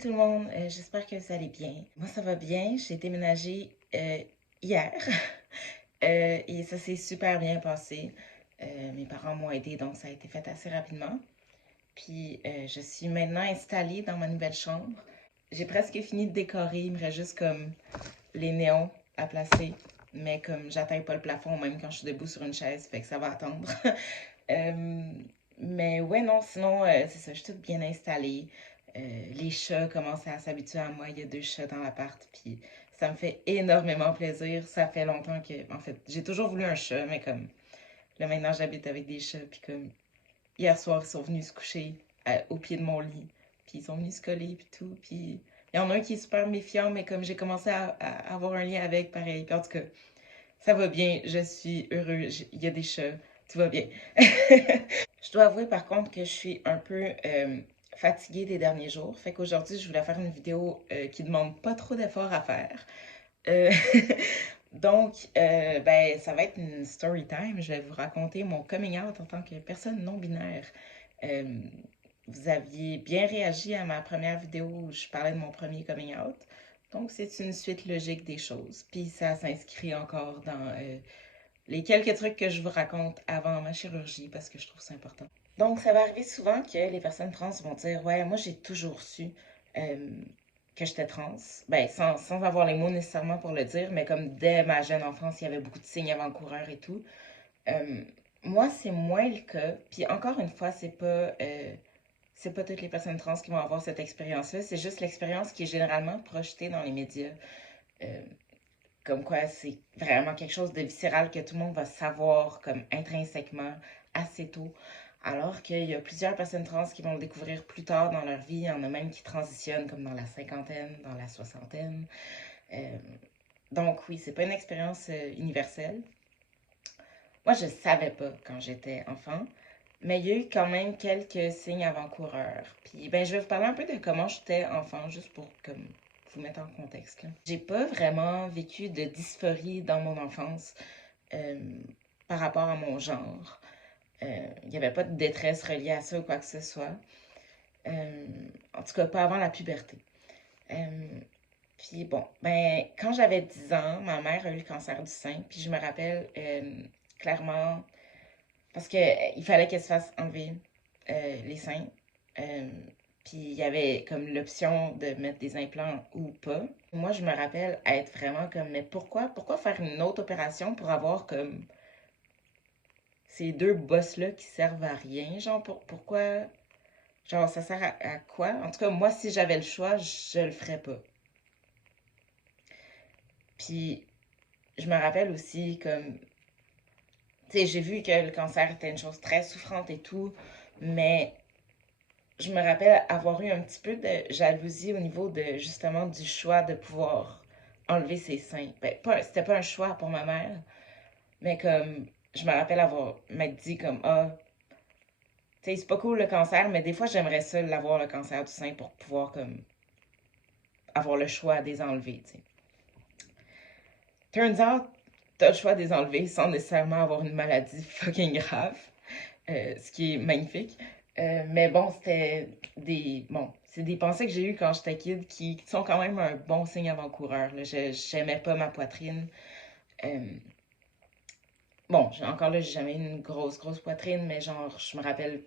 tout le monde, j'espère que vous allez bien. Moi, ça va bien. J'ai déménagé hier et ça s'est super bien passé. Mes parents m'ont aidé, donc ça a été fait assez rapidement. Puis je suis maintenant installée dans ma nouvelle chambre. J'ai presque fini de décorer, il me reste juste comme les néons à placer. Mais comme j'atteins pas le plafond, même quand je suis debout sur une chaise, fait que ça va attendre. Euh, mais ouais, non, sinon, c'est ça, je suis toute bien installée. Les chats commencent à s'habituer à moi. Il y a deux chats dans l'appart, puis ça me fait énormément plaisir. Ça fait longtemps que, en fait, j'ai toujours voulu un chat, mais comme, là maintenant j'habite avec des chats, puis comme, hier soir, ils sont venus se coucher au pied de mon lit, puis ils sont venus se coller, puis tout, puis il y en a un qui est super méfiant, mais comme j'ai commencé à avoir un lien avec, pareil, puis en tout cas, ça va bien, je suis heureuse, il y a des chats, tout va bien. Je dois avouer par contre que je suis un peu fatiguée des derniers jours. Fait qu'aujourd'hui, je voulais faire une vidéo qui demande pas trop d'efforts à faire. Euh, ben, ça va être une story time. Je vais vous raconter mon coming out en tant que personne non binaire. Euh, Vous aviez bien réagi à ma première vidéo où je parlais de mon premier coming out. Donc, c'est une suite logique des choses. Puis, ça s'inscrit encore dans les quelques trucs que je vous raconte avant ma chirurgie parce que je trouve ça important. Donc, ça va arriver souvent que les personnes trans vont dire ouais, moi j'ai toujours su euh, que j'étais trans. Ben, sans avoir les mots nécessairement pour le dire, mais comme dès ma jeune enfance, il y avait beaucoup de signes avant-coureurs et tout. Euh, Moi, c'est moins le cas. Puis encore une fois, c'est pas toutes les personnes trans qui vont avoir cette expérience-là. C'est juste l'expérience qui est généralement projetée dans les médias. Euh, Comme quoi, c'est vraiment quelque chose de viscéral que tout le monde va savoir comme intrinsèquement assez tôt. Alors qu'il y a plusieurs personnes trans qui vont le découvrir plus tard dans leur vie. Il y en a même qui transitionnent comme dans la cinquantaine, dans la soixantaine. Euh, donc oui, c'est pas une expérience universelle. Moi, je savais pas quand j'étais enfant, mais il y a eu quand même quelques signes avant-coureurs. Puis ben, je vais vous parler un peu de comment j'étais enfant, juste pour comme vous mettre en contexte, là. J'ai pas vraiment vécu de dysphorie dans mon enfance euh, par rapport à mon genre. Il n'y avait pas de détresse reliée à ça ou quoi que ce soit. Euh, En tout cas, pas avant la puberté. Euh, Puis bon, ben, quand j'avais 10 ans, ma mère a eu le cancer du sein. Puis je me rappelle clairement, parce qu'il fallait qu'elle se fasse enlever les seins. Euh, Puis il y avait comme l'option de mettre des implants ou pas. Moi, je me rappelle être vraiment comme, mais pourquoi faire une autre opération pour avoir comme ces deux bosses-là qui servent à rien? Genre, pourquoi? Genre, ça sert à quoi? En tout cas, moi, si j'avais le choix, je le ferais pas. Puis, je me rappelle aussi comme, tu sais, j'ai vu que le cancer était une chose très souffrante et tout, mais je me rappelle avoir eu un petit peu de jalousie au niveau de, justement, du choix de pouvoir enlever ses seins. Ben, c'était pas un choix pour ma mère, mais comme, je me rappelle m'être dit comme, ah, tu sais, c'est pas cool le cancer, mais des fois, j'aimerais ça l'avoir, le cancer du sein, pour pouvoir, comme, avoir le choix des enlever, tu sais. Turns out, t'as le choix des enlever sans nécessairement avoir une maladie fucking grave, ce qui est magnifique. Mais bon, c'est des pensées que j'ai eues quand j'étais kid qui sont quand même un bon signe avant-coureur, là. J'aimais pas ma poitrine. Euh, bon, encore là, j'ai jamais eu une grosse poitrine, mais genre, je me rappelle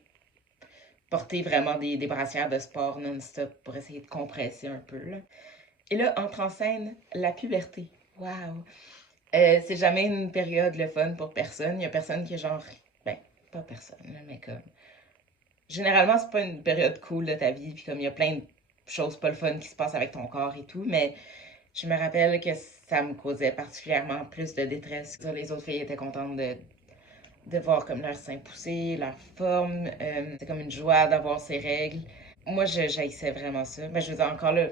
porter vraiment des brassières de sport non-stop pour essayer de compresser un peu, là. Et là, entre en scène la puberté. Waouh! C'est jamais une période le fun pour personne. Il y a personne qui est genre. Ben, pas personne, là, mais comme. Généralement, c'est pas une période cool de ta vie, puis comme il y a plein de choses pas le fun qui se passent avec ton corps et tout, mais je me rappelle que ça me causait particulièrement plus de détresse. Les autres filles étaient contentes de voir comme leur sein pousser, leur forme. C'est comme une joie d'avoir ses règles. Moi, j'haïssais vraiment ça. Mais je veux dire, encore là,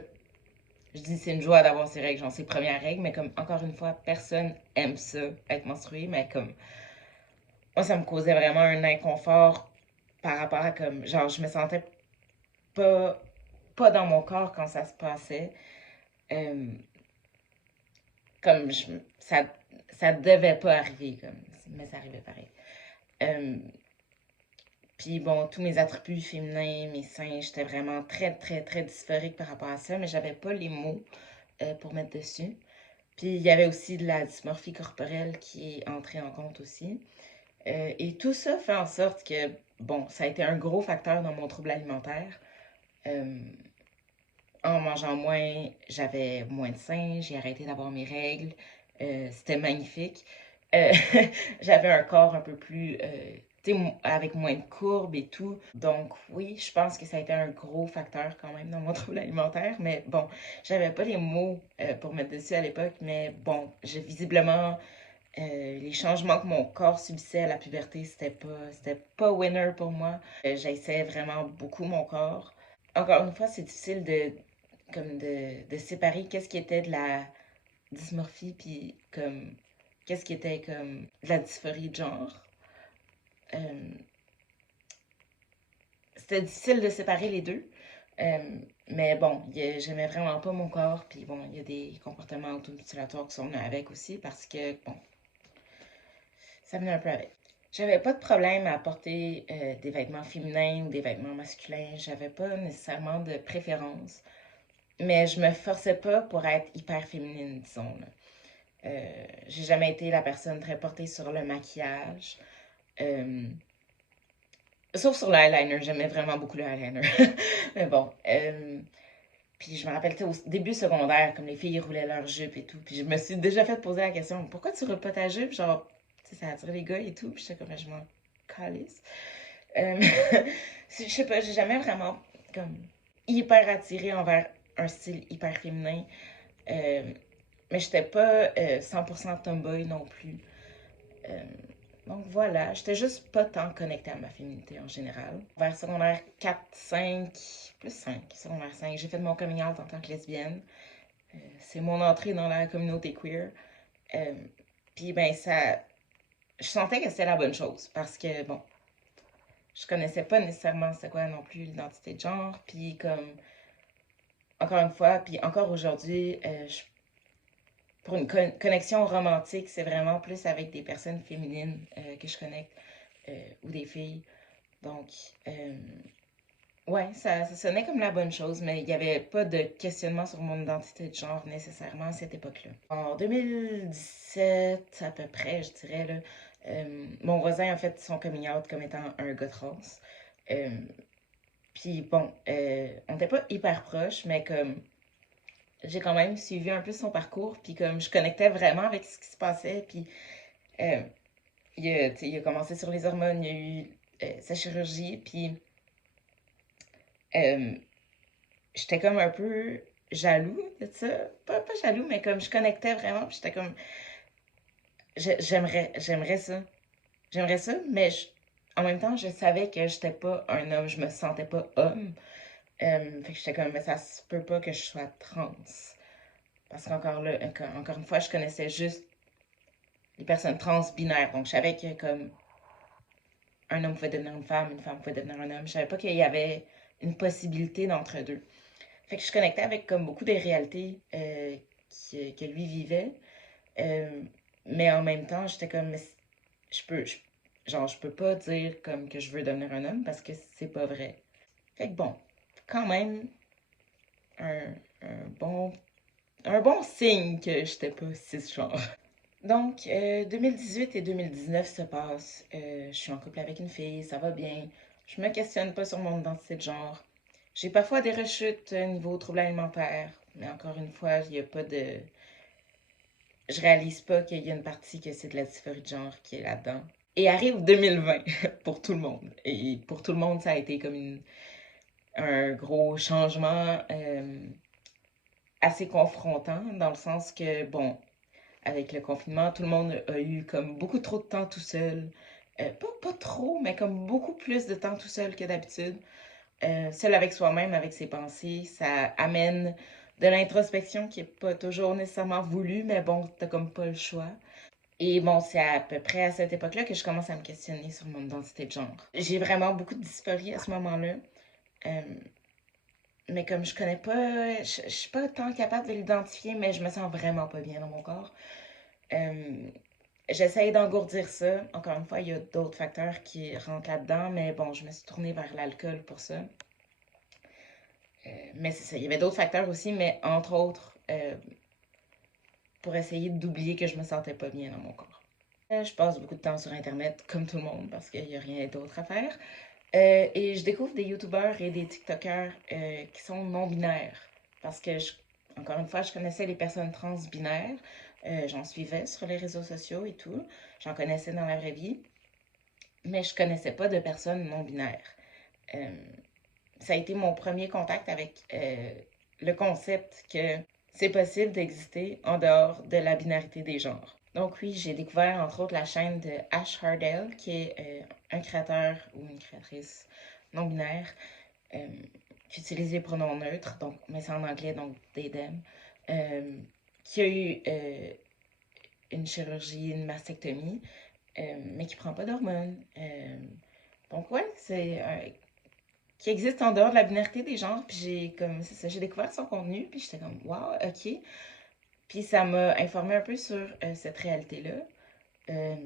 je dis c'est une joie d'avoir ses règles, genre ses premières règles, mais comme encore une fois, personne aime ça, être menstrué, mais comme moi, ça me causait vraiment un inconfort par rapport à comme, genre, je me sentais pas, pas dans mon corps quand ça se passait. Euh, comme ça devait pas arriver, comme, mais ça arrivait pareil. Euh, Puis bon, tous mes attributs féminins, mes seins, j'étais vraiment très, très, très dysphorique par rapport à ça, mais j'avais pas les mots pour mettre dessus. Puis il y avait aussi de la dysmorphie corporelle qui est entrée en compte aussi. Et tout ça fait en sorte que, bon, ça a été un gros facteur dans mon trouble alimentaire. Euh, En mangeant moins, j'avais moins de seins, j'ai arrêté d'avoir mes règles. C'était magnifique. Euh, J'avais un corps un peu plus, tu sais, avec moins de courbes et tout. Donc oui, je pense que ça a été un gros facteur quand même dans mon trouble alimentaire. Mais bon, j'avais pas les mots pour mettre dessus à l'époque. Mais bon, j'ai visiblement les changements que mon corps subissait à la puberté, c'était pas winner pour moi. J'essayais vraiment beaucoup mon corps. Encore une fois, c'est difficile de séparer qu'est-ce qui était de la dysmorphie puis comme qu'est-ce qui était comme de la dysphorie de genre. Euh, C'était difficile de séparer les deux. Euh, mais bon, j'aimais vraiment pas mon corps, puis bon, il y a des comportements auto-mutilatoires qui sont venus avec aussi parce que, bon, ça venait un peu avec. J'avais pas de problème à porter des vêtements féminins ou des vêtements masculins. J'avais pas nécessairement de préférence. Mais je me forçais pas pour être hyper féminine, disons. Là. J'ai jamais été la personne très portée sur le maquillage. Euh, Sauf sur l'eyeliner. J'aimais vraiment beaucoup le eyeliner. Mais bon. Puis je me rappelle, au début secondaire, comme les filles roulaient leur jupe et tout. Puis je me suis déjà fait poser la question, pourquoi tu roules pas ta jupe? Genre, tu sais, ça attire les gars et tout. Puis j'étais comme, je m'en calisse. Euh, je sais pas, j'ai jamais vraiment comme hyper attirée envers un style hyper féminin. Euh, mais j'étais pas 100% tomboy non plus. Euh, donc voilà, j'étais juste pas tant connectée à ma féminité en général. Vers secondaire 4 5 plus 5 secondaire 5 j'ai fait mon coming out en tant que lesbienne. C'est mon entrée dans la communauté queer. Euh, Puis ben ça, je sentais que c'était la bonne chose parce que bon, je connaissais pas nécessairement c'est quoi non plus l'identité de genre. Puis comme, encore une fois, puis encore aujourd'hui, pour une connexion romantique, c'est vraiment plus avec des personnes féminines que je connecte ou des filles. Donc, euh, ouais, ça sonnait comme la bonne chose, mais il n'y avait pas de questionnement sur mon identité de genre nécessairement à cette époque-là. En 2017, à peu près, je dirais, là, mon voisin a fait son coming out comme étant un gars trans. Euh, Puis bon, on n'était pas hyper proches, mais comme j'ai quand même suivi un peu son parcours, puis comme je connectais vraiment avec ce qui se passait, puis euh, il a commencé sur les hormones, il a eu sa chirurgie, puis euh, j'étais comme un peu jaloux de ça. Pas jaloux, mais comme je connectais vraiment, puis j'étais comme, j'aimerais ça. J'aimerais ça, mais en même temps, je savais que j'étais pas un homme, je me sentais pas homme. Fait que j'étais comme, mais ça se peut pas que je sois trans. Parce qu'encore là, encore une fois, je connaissais juste les personnes trans binaires. Donc, je savais que comme un homme pouvait devenir une femme pouvait devenir un homme. Je savais pas qu'il y avait une possibilité d'entre deux. Fait que je connectais avec comme beaucoup des réalités que lui vivait. Euh, mais en même temps, j'étais comme, je peux, je, genre, je peux pas dire comme que je veux devenir un homme parce que c'est pas vrai. Fait que bon, quand même, un, un bon, un bon signe que j'étais pas cisgenre. Donc, 2018 et 2019 se passent. Je suis en couple avec une fille, ça va bien. Je me questionne pas sur mon identité de genre. J'ai parfois des rechutes niveau trouble alimentaire, mais encore une fois, il n'y a pas de. Je réalise pas qu'il y a une partie que c'est de la dysphorie de genre qui est là-dedans. Et arrive 2020 pour tout le monde. Et pour tout le monde, ça a été comme un gros changement assez confrontant, dans le sens que, bon, avec le confinement, tout le monde a eu comme beaucoup trop de temps tout seul. Pas trop, mais comme beaucoup plus de temps tout seul que d'habitude. Seul avec soi-même, avec ses pensées, ça amène de l'introspection qui est pas toujours nécessairement voulue, mais bon, t'as comme pas le choix. Et bon, c'est à peu près à cette époque-là que je commence à me questionner sur mon identité de genre. J'ai vraiment beaucoup de dysphorie à ce moment-là. Euh, mais comme je connais pas, je suis pas tant capable de l'identifier, mais je me sens vraiment pas bien dans mon corps. Euh, J'essaye d'engourdir ça. Encore une fois, il y a d'autres facteurs qui rentrent là-dedans, mais bon, je me suis tournée vers l'alcool pour ça. Mais c'est ça, il y avait d'autres facteurs aussi, mais entre autres, pour essayer d'oublier que je me sentais pas bien dans mon corps. Je passe beaucoup de temps sur Internet, comme tout le monde, parce qu'il n'y a rien d'autre à faire. Et je découvre des YouTubeurs et des TikTokers qui sont non-binaires. Parce que, encore une fois, je connaissais les personnes trans-binaires. J'en suivais sur les réseaux sociaux et tout. J'en connaissais dans la vraie vie. Mais je connaissais pas de personnes non-binaires. Euh, Ça a été mon premier contact avec le concept que c'est possible d'exister en dehors de la binarité des genres. Donc oui, j'ai découvert entre autres la chaîne de Ash Hardell, qui est un créateur ou une créatrice non-binaire euh, qui utilise les pronoms neutres, donc, mais c'est en anglais, donc they, them, euh, qui a eu une chirurgie, une mastectomie, mais qui prend pas d'hormones. Donc ouais, c'est qui existe en dehors de la binarité des genres. Puis j'ai comme c'est ça, j'ai découvert son contenu, puis j'étais comme wow, ok. Puis ça m'a informé un peu sur cette réalité-là.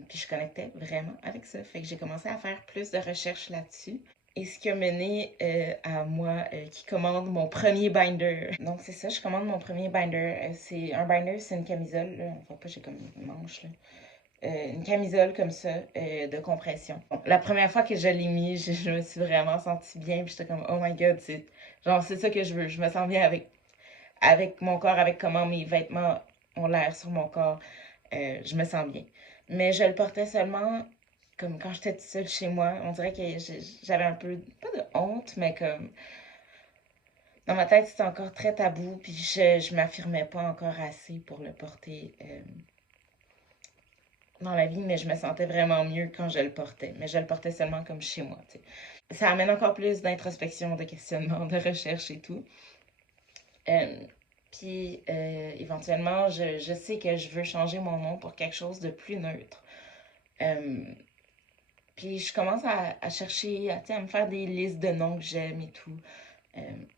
Puis je connectais vraiment avec ça. Fait que j'ai commencé à faire plus de recherches là-dessus. Et ce qui a mené à moi qui commande mon premier binder. Donc c'est ça, je commande mon premier binder. C'est un binder, c'est une camisole. Là. On voit pas, j'ai comme une manche là. Une camisole comme ça de compression. Bon, la première fois que je l'ai mis, je me suis vraiment sentie bien. Puis j'étais comme, oh my god, c'est ça que je veux. Je me sens bien avec mon corps, avec comment mes vêtements ont l'air sur mon corps. Je me sens bien. Mais je le portais seulement comme quand j'étais toute seule chez moi. On dirait que j'avais un peu, pas de honte, mais comme dans ma tête, c'était encore très tabou. Puis je m'affirmais pas encore assez pour le porter dans la vie, mais je me sentais vraiment mieux quand je le portais. Mais je le portais seulement comme chez moi, tu sais. Ça amène encore plus d'introspection, de questionnement, de recherche et tout. Euh, éventuellement, je sais que je veux changer mon nom pour quelque chose de plus neutre. Euh, puis je commence à chercher, à me faire des listes de noms que j'aime et tout,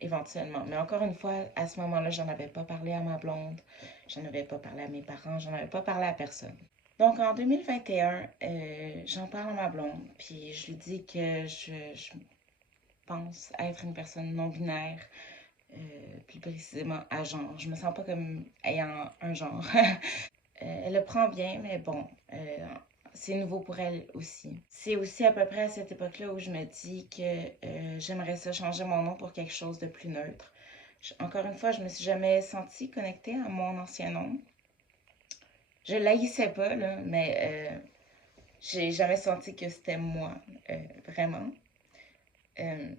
éventuellement. Mais encore une fois, à ce moment-là, j'en avais pas parlé à ma blonde, j'en avais pas parlé à mes parents, j'en avais pas parlé à personne. Donc en 2021, j'en parle à ma blonde, puis je lui dis que je pense être une personne non-binaire, plus précisément à genre. Je me sens pas comme ayant un genre. Elle le prend bien, mais bon, c'est nouveau pour elle aussi. C'est aussi à peu près à cette époque-là où je me dis que j'aimerais ça changer mon nom pour quelque chose de plus neutre. Encore une fois, je me suis jamais sentie connectée à mon ancien nom. Je l'haïssais pas, là, mais j'ai jamais senti que c'était moi, vraiment. Euh,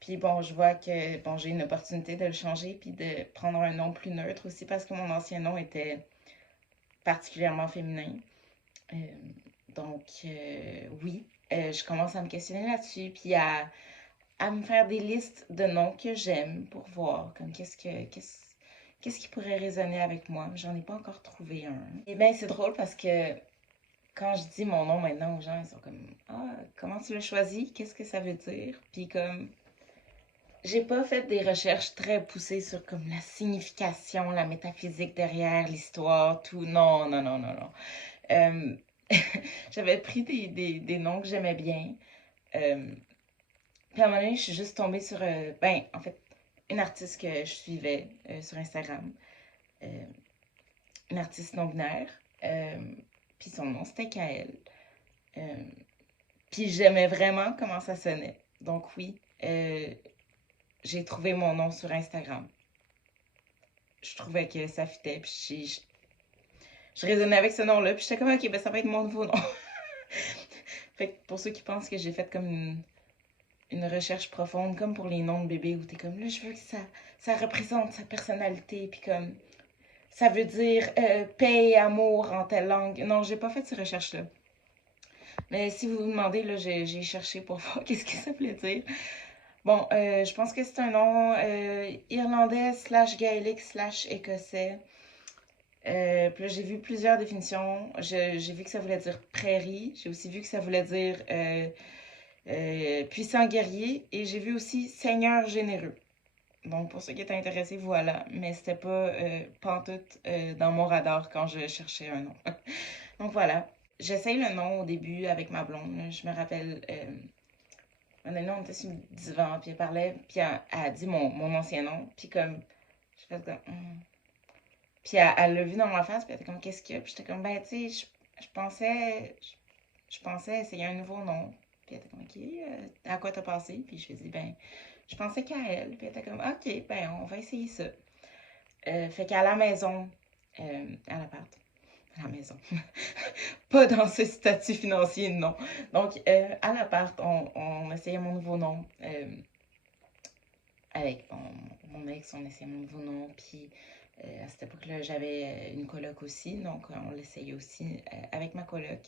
Puis bon, je vois que bon, j'ai une opportunité de le changer puis de prendre un nom plus neutre aussi parce que mon ancien nom était particulièrement féminin. Euh, oui, je commence à me questionner là-dessus puis à me faire des listes de noms que j'aime pour voir comme qu'est-ce qui pourrait résonner avec moi. J'en ai pas encore trouvé un. Et bien, c'est drôle parce que quand je dis mon nom maintenant aux gens, ils sont comme ah, comment tu l'as choisi? Qu'est-ce que ça veut dire? Puis comme j'ai pas fait des recherches très poussées sur comme la signification, la métaphysique derrière l'histoire, tout. Non, non, non, non, non. Euh, J'avais pris des noms que j'aimais bien. Euh, Puis à un moment donné, je suis juste tombée sur, ben, en fait, une artiste que je suivais sur Instagram. Euh, une artiste non-binaire. Puis son nom, c'était Kael. Euh, Puis j'aimais vraiment comment ça sonnait. Donc oui, j'ai trouvé mon nom sur Instagram. Je trouvais que ça fitait, puis je raisonnais avec ce nom-là, puis j'étais comme, ok, ben ça va être mon nouveau nom. Fait que pour ceux qui pensent que j'ai fait comme une recherche profonde, comme pour les noms de bébés, où t'es comme, là, je veux que ça représente sa personnalité, puis comme, ça veut dire paix et amour en telle langue. Non, j'ai pas fait ces recherches-là. Mais si vous vous demandez, là, j'ai cherché pour voir qu'est-ce que ça voulait dire. Bon, je pense que c'est un nom irlandais slash gaélique slash écossais. Puis là, j'ai vu plusieurs définitions. J'ai vu que ça voulait dire prairie. J'ai aussi vu que ça voulait dire puissant guerrier. Et j'ai vu aussi seigneur généreux. Donc, pour ceux qui étaient intéressés, voilà. Mais c'était pas pantoute dans mon radar quand je cherchais un nom. Donc voilà. j'essaye le nom au début avec ma blonde, là. Je me rappelle, on était sur le divan, puis elle parlait, puis elle a dit mon ancien nom, puis comme, je fais comme, Puis elle l'a vu dans ma face, puis elle était comme, qu'est-ce qu'il y a? Puis j'étais comme, ben, tu sais, je pensais essayer un nouveau nom. Puis elle était comme, ok, à quoi t'as pensé? Puis je lui ai dit, ben, je pensais qu'à elle. Puis elle était comme, ok, ben, on va essayer ça. Fait qu'à la maison, à l'appart, à la maison, pas dans ce statut financier, non. Donc, à l'appart, on essayait mon nouveau nom. Avec mon ex, on essayait mon nouveau nom. Puis à cette époque-là, j'avais une coloc aussi. Donc, on l'essayait aussi avec ma coloc.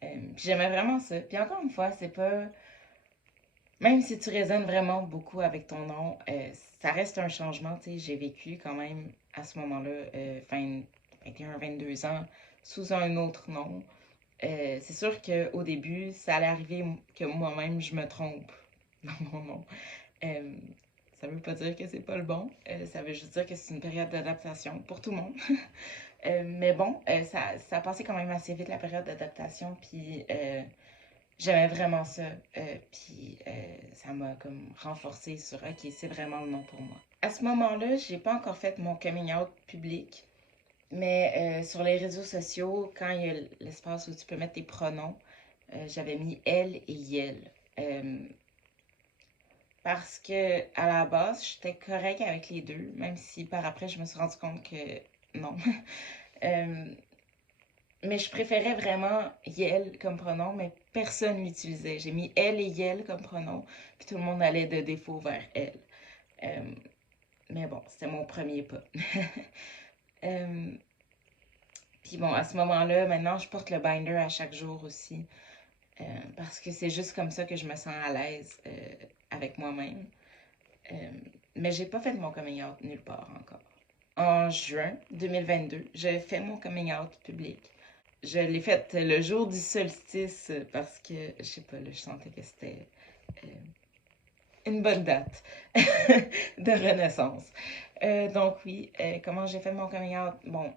Puis j'aimais vraiment ça. Puis encore une fois, c'est pas. Même si tu résonnes vraiment beaucoup avec ton nom, ça reste un changement. Tu sais, j'ai vécu quand même à ce moment-là, 21, 22 ans, sous un autre nom. C'est sûr qu'au début, ça allait arriver que moi-même, je me trompe dans mon nom. Euh, Ça veut pas dire que c'est pas le bon. Ça veut juste dire que c'est une période d'adaptation pour tout le monde. Mais bon, ça a passé quand même assez vite la période d'adaptation. Puis j'aimais vraiment ça. Puis ça m'a comme renforcé sur OK, c'est vraiment le nom pour moi. À ce moment-là, j'ai pas encore fait mon coming out public. Mais sur les réseaux sociaux, quand il y a l'espace où tu peux mettre tes pronoms, j'avais mis elle et yel. Euh, Parce que à la base, j'étais correcte avec les deux, même si par après, je me suis rendu compte que non. Euh, mais je préférais vraiment Yel comme pronom, mais personne l'utilisait. J'ai mis elle et Yel comme pronom, puis tout le monde allait de défaut vers elle. Euh, mais bon, c'était mon premier pas. Euh, Puis bon, à ce moment-là, maintenant, je porte le binder à chaque jour aussi, parce que c'est juste comme ça que je me sens à l'aise avec moi-même. Euh, mais j'ai pas fait mon coming out nulle part encore. En juin 2022, j'ai fait mon coming out public. Je l'ai fait le jour du solstice parce que, je sais pas, là, je sentais que c'était euh, une bonne date de renaissance. Donc oui, comment j'ai fait mon coming out? Bon,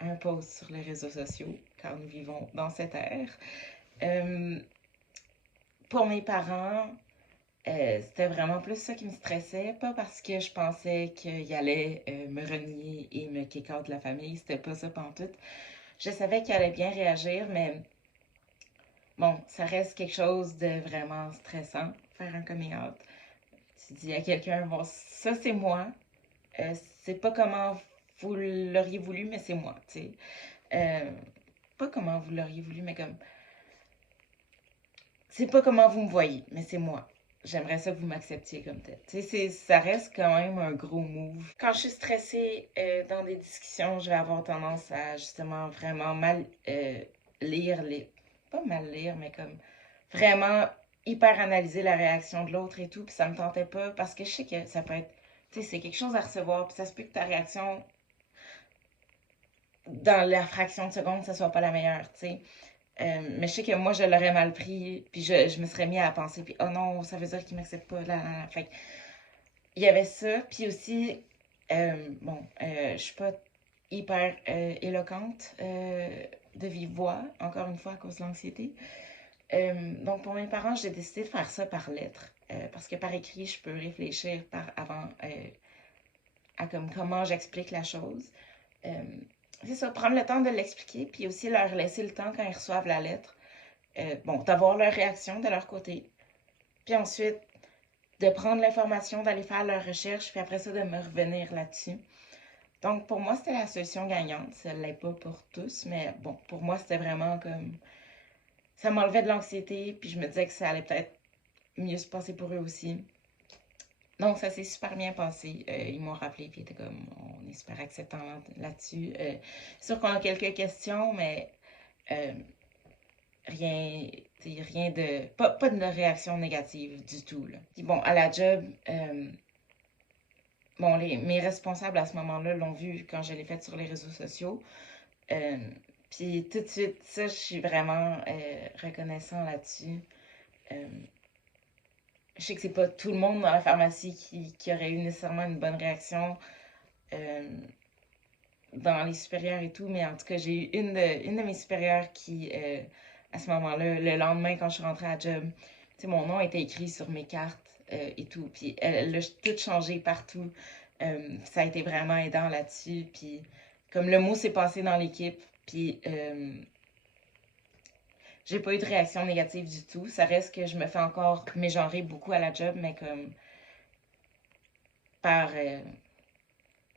un post sur les réseaux sociaux, car nous vivons dans cette ère. Euh, pour mes parents, c'était vraiment plus ça qui me stressait, pas parce que je pensais qu'il allait me renier et me kick out de la famille, c'était pas ça pantoute. Je savais qu'il allait bien réagir, mais bon, ça reste quelque chose de vraiment stressant, faire un coming out. Tu dis à quelqu'un, bon, ça c'est moi, c'est pas comment vous l'auriez voulu, mais c'est moi, tu sais. Euh, Pas comment vous l'auriez voulu, mais comme, c'est pas comment vous me voyez, mais c'est moi. J'aimerais ça que vous m'acceptiez comme tel. Tu sais, ça reste quand même un gros move. Quand je suis stressée dans des discussions, je vais avoir tendance à justement vraiment mal lire les. Pas mal lire, mais comme vraiment hyper analyser la réaction de l'autre et tout. Puis ça me tentait pas parce que je sais que ça peut être. Tu sais, c'est quelque chose à recevoir. Puis ça se peut que ta réaction dans la fraction de seconde, ça soit pas la meilleure, tu sais. Mais je sais que moi, je l'aurais mal pris, puis je me serais mis à penser, puis oh non, ça veut dire qu'il m'accepte pas, là, là, là. Fait il y avait ça, puis aussi, bon, je suis pas hyper éloquente de vive voix, encore une fois, à cause de l'anxiété. Donc, pour mes parents, j'ai décidé de faire ça par lettre, parce que par écrit, je peux réfléchir avant à comme comment j'explique la chose. Euh, c'est ça, prendre le temps de l'expliquer, puis aussi leur laisser le temps quand ils reçoivent la lettre, bon, d'avoir leur réaction de leur côté. Puis ensuite, de prendre l'information, d'aller faire leur recherche, puis après ça, de me revenir là-dessus. Donc, pour moi, c'était la solution gagnante. Ça ne l'est pas pour tous, mais bon, pour moi, c'était vraiment comme. Ça m'enlevait de l'anxiété, puis je me disais que ça allait peut-être mieux se passer pour eux aussi. Donc, ça s'est super bien passé. Ils m'ont rappelé, puis ils étaient comme, on est super acceptant là-dessus. C'est sûr qu'on a quelques questions, mais euh, rien, rien de. Pas de réaction négative du tout. Là. Puis bon, à la job, bon, mes responsables à ce moment-là l'ont vu quand je l'ai fait sur les réseaux sociaux. Euh, Puis tout de suite, ça, je suis vraiment reconnaissant là-dessus. Euh, je sais que c'est pas tout le monde dans la pharmacie qui aurait eu nécessairement une bonne réaction. Euh, dans les supérieurs et tout, mais en tout cas, j'ai eu une de mes supérieures qui, à ce moment-là, le lendemain, quand je suis rentrée à la job, tu sais, mon nom était écrit sur mes cartes et tout, puis elle a tout changé partout. Ça a été vraiment aidant là-dessus, puis comme le mot s'est passé dans l'équipe, puis j'ai pas eu de réaction négative du tout. Ça reste que je me fais encore mégenrer beaucoup à la job, mais comme par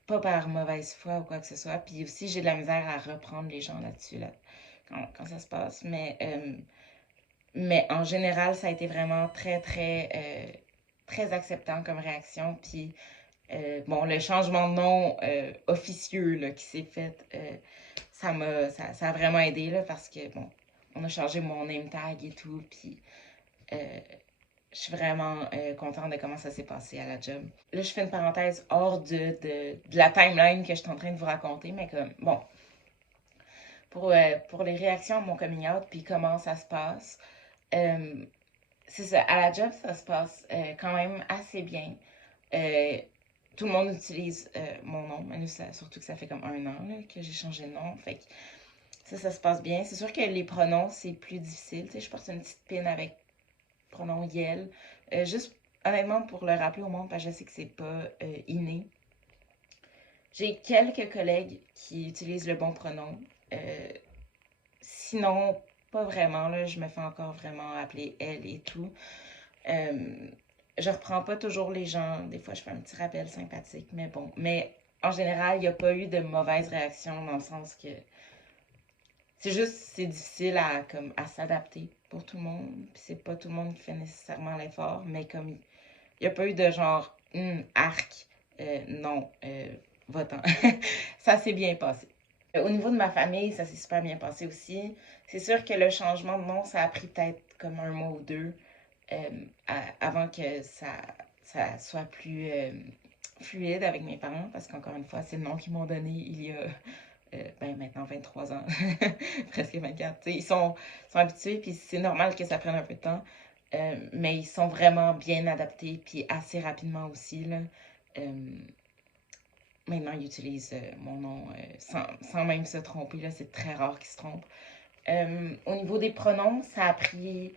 pas par mauvaise foi ou quoi que ce soit. Puis aussi, j'ai de la misère à reprendre les gens là-dessus, là, quand ça se passe. Mais en général, ça a été vraiment très acceptant comme réaction. Puis, bon, le changement de nom officieux là, qui s'est fait, ça a vraiment aidé, là, parce que, bon, on a changé mon name tag et tout. Puis, euh, je suis vraiment contente de comment ça s'est passé à la job. Là, je fais une parenthèse hors de la timeline que je suis en train de vous raconter, mais comme, bon, pour les réactions à mon coming out, puis comment ça se passe, euh, c'est ça, à la job, ça se passe quand même assez bien. Euh, Tout le monde utilise mon nom, mais surtout que ça fait comme 1 an là, que j'ai changé de nom, fait que ça se passe bien. C'est sûr que les pronoms, c'est plus difficile, tu sais, je porte une petite pin avec pronom Yel. Juste, honnêtement, pour le rappeler au monde, parce que je sais que c'est pas inné. J'ai quelques collègues qui utilisent le bon pronom. Euh, Sinon, pas vraiment, là, je me fais encore vraiment appeler elle et tout. Euh, je reprends pas toujours les gens. Des fois, je fais un petit rappel sympathique, mais bon. Mais en général, il n'y a pas eu de mauvaise réaction dans le sens que c'est juste, c'est difficile à s'adapter pour tout le monde. Puis c'est pas tout le monde qui fait nécessairement l'effort, mais comme il n'y a pas eu de genre, arc, non, va-t'en. Ça s'est bien passé. Au niveau de ma famille, ça s'est super bien passé aussi. C'est sûr que le changement de nom, ça a pris peut-être comme 1 mois ou 2 avant que ça soit plus fluide avec mes parents, parce qu'encore une fois, c'est le nom qu'ils m'ont donné il y a ben, maintenant 23 ans, presque 24. T'sais, sont habitués, puis c'est normal que ça prenne un peu de temps, mais ils sont vraiment bien adaptés, puis assez rapidement aussi. Là. Euh, Maintenant, ils utilisent mon nom sans même se tromper. Là, c'est très rare qu'ils se trompent. Au niveau des pronoms, ça a pris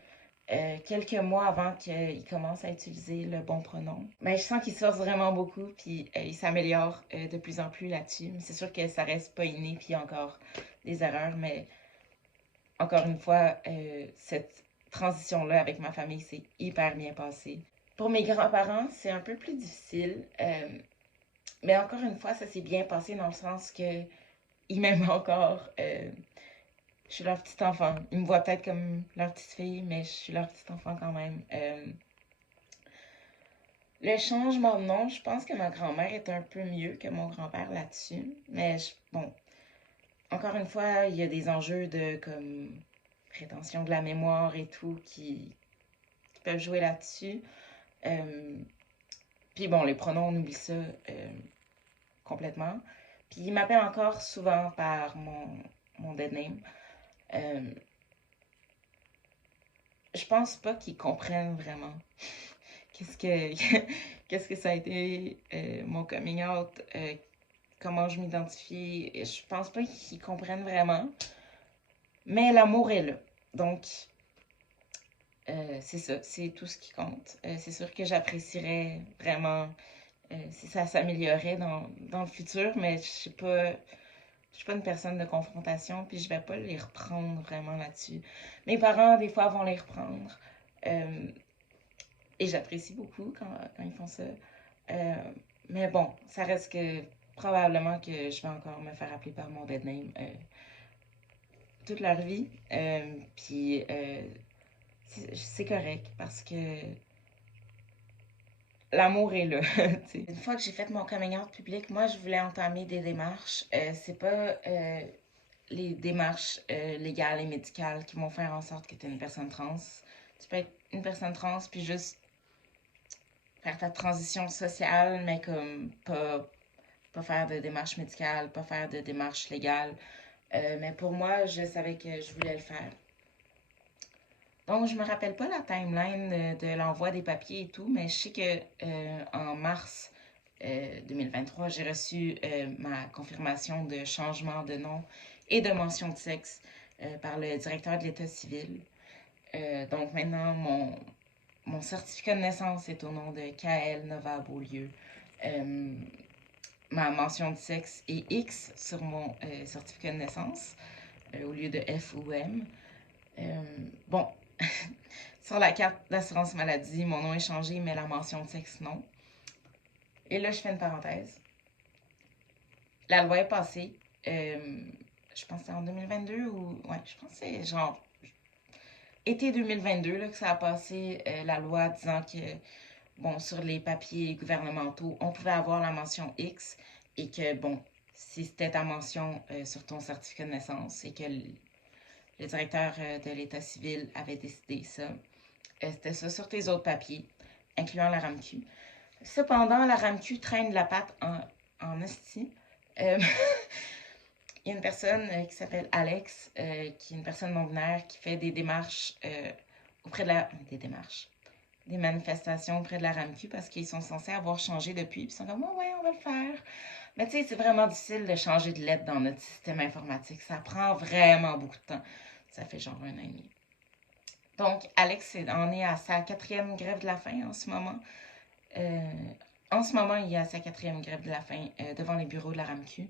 quelques mois avant qu'ils commencent à utiliser le bon pronom. Mais je sens qu'ils se forcent vraiment beaucoup, puis ils s'améliorent de plus en plus là-dessus. Mais c'est sûr que ça reste pas inné, puis il y a encore des erreurs. Mais encore une fois, cette transition-là avec ma famille s'est hyper bien passée. Pour mes grands-parents, c'est un peu plus difficile. Mais encore une fois, ça s'est bien passé dans le sens que ils m'aiment encore. Je suis leur petit enfant. Ils me voient peut-être comme leur petite fille, mais je suis leur petit enfant quand même. Le changement de nom, je pense que ma grand-mère est un peu mieux que mon grand-père là-dessus. Mais bon, encore une fois, il y a des enjeux de comme rétention de la mémoire et tout qui peuvent jouer là-dessus. Euh, Puis bon, les pronoms, on oublie ça complètement. Puis il m'appelle encore souvent par mon dead name. Euh, je pense pas qu'ils comprennent vraiment qu'est-ce que qu'est-ce que ça a été mon coming out, comment je m'identifie. Je pense pas qu'ils comprennent vraiment, mais l'amour est là. Donc c'est ça, c'est tout ce qui compte. C'est sûr que j'apprécierais vraiment si ça s'améliorait dans le futur, mais je suis pas une personne de confrontation, puis je vais pas les reprendre vraiment là-dessus. Mes parents, des fois, vont les reprendre. Euh, et j'apprécie beaucoup quand ils font ça. Euh, mais bon, ça reste que probablement que je vais encore me faire appeler par mon dead name toute leur vie. Puis c'est correct parce que l'amour est là. Une fois que j'ai fait mon coming out public, moi, je voulais entamer des démarches. C'est pas les démarches légales et médicales qui vont faire en sorte que tu es une personne trans. Tu peux être une personne trans puis juste faire ta transition sociale, mais comme pas faire de démarche médicale, pas faire de démarche légale. Mais pour moi, je savais que je voulais le faire. Donc, je me rappelle pas la timeline de l'envoi des papiers et tout, mais je sais que en mars, 2023, j'ai reçu ma confirmation de changement de nom et de mention de sexe par le directeur de l'État civil. Donc maintenant, mon certificat de naissance est au nom de Kael Nova Beaulieu. Ma mention de sexe est X sur mon certificat de naissance au lieu de F ou M. Bon, sur la carte d'assurance maladie, mon nom est changé, mais la mention de sexe, non. Et là, je fais une parenthèse. La loi est passée. Je pense que c'est en 2022 ou... Ouais, je pense que c'est genre... Été 2022 là, que ça a passé la loi disant que, bon, sur les papiers gouvernementaux, on pouvait avoir la mention X et que, bon, si c'était ta mention sur ton certificat de naissance et que le directeur de l'État civil avait décidé ça, c'était ça sur tes autres papiers, incluant la RAMQ. Cependant, la RAMQ traîne la patte en esti. Il y a une personne qui s'appelle Alex, qui est une personne non-binaire, qui fait des démarches auprès de la... Des manifestations auprès de la RAMQ parce qu'ils sont censés avoir changé depuis. Puis ils sont comme, oh, ouais, on va le faire. Mais tu sais, c'est vraiment difficile de changer de lettre dans notre système informatique. Ça prend vraiment beaucoup de temps. Ça fait genre 1 an et demi. Donc, Alex en est à sa 4e grève de la faim en ce moment. En ce moment, il est à sa 4e grève de la faim devant les bureaux de la RAMQ.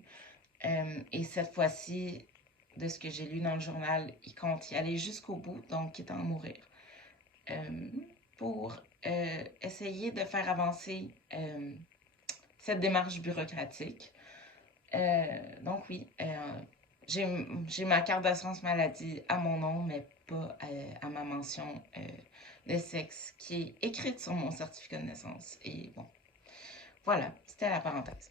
Et cette fois-ci, de ce que j'ai lu dans le journal, il compte y aller jusqu'au bout, donc quitte à en mourir, pour essayer de faire avancer cette démarche bureaucratique. Donc oui, j'ai ma carte d'assurance maladie à mon nom, mais pas à ma mention de sexe qui est écrite sur mon certificat de naissance. Et bon, voilà, c'était la parenthèse.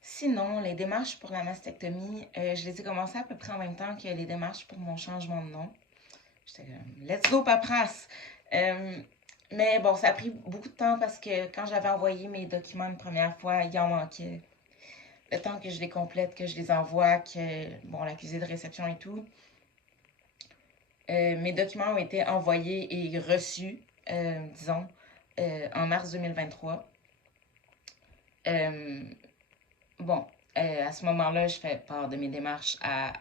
Sinon, les démarches pour la mastectomie, je les ai commencées à peu près en même temps que les démarches pour mon changement de nom. J'étais comme, let's go, paperasse! Mais bon, ça a pris beaucoup de temps parce que quand j'avais envoyé mes documents une première fois, il en manquait. Le temps que je les complète, que je les envoie, que, bon, l'accusé de réception et tout. Mes documents ont été envoyés et reçus, disons, en mars 2023. Bon, à ce moment-là, je fais part de mes démarches à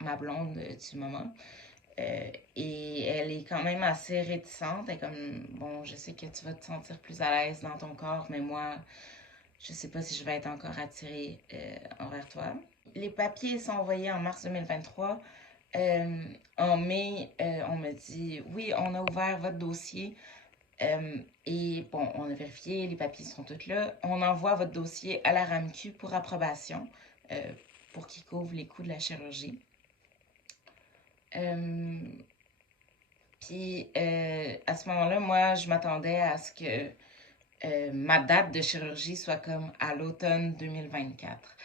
ma blonde du moment. Et elle est quand même assez réticente. Elle est comme, bon, je sais que tu vas te sentir plus à l'aise dans ton corps, mais moi, je sais pas si je vais être encore attirée envers toi. Les papiers sont envoyés en mars 2023. En mai, on me dit, oui, on a ouvert votre dossier. Et bon, on a vérifié, les papiers sont tous là. On envoie votre dossier à la RAMQ pour approbation, pour qu'il couvre les coûts de la chirurgie. Puis à ce moment-là, moi, je m'attendais à ce que ma date de chirurgie soit comme à l'automne 2024,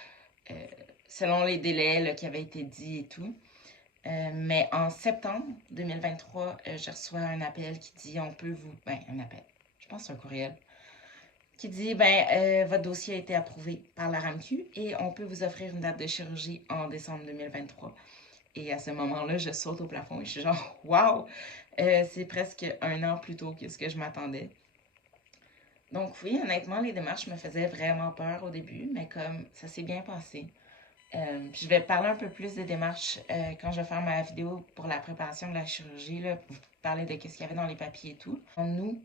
selon les délais là, qui avaient été dits et tout. Mais en septembre 2023, je reçois un appel qui dit on peut vous. Ben, un appel. Je pense que c'est un courriel. Qui dit votre dossier a été approuvé par la RAMQ et on peut vous offrir une date de chirurgie en décembre 2023. Et à ce moment-là, je saute au plafond et je suis genre waouh! C'est presque 1 an plus tôt que ce que je m'attendais. Donc oui, honnêtement, les démarches me faisaient vraiment peur au début, mais comme ça s'est bien passé. Puis je vais parler un peu plus des démarches quand je vais faire ma vidéo pour la préparation de la chirurgie, là, pour parler de ce qu'il y avait dans les papiers et tout. En août,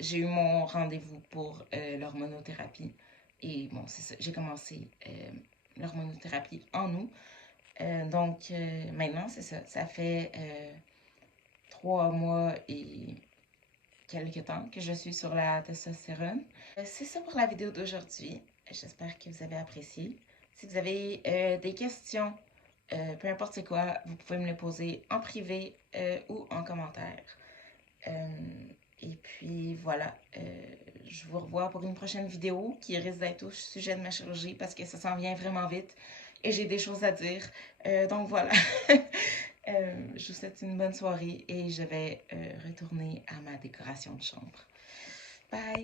j'ai eu mon rendez-vous pour l'hormonothérapie. Et bon, c'est ça, j'ai commencé l'hormonothérapie en août. Donc maintenant, c'est ça, ça fait 3 mois et quelques temps que je suis sur la testostérone. C'est ça pour la vidéo d'aujourd'hui. J'espère que vous avez apprécié. Si vous avez des questions, peu importe c'est quoi, vous pouvez me les poser en privé ou en commentaire. Et puis voilà, je vous revois pour une prochaine vidéo qui risque d'être au sujet de ma chirurgie parce que ça s'en vient vraiment vite et j'ai des choses à dire. Donc voilà, je vous souhaite une bonne soirée et je vais retourner à ma décoration de chambre. Bye!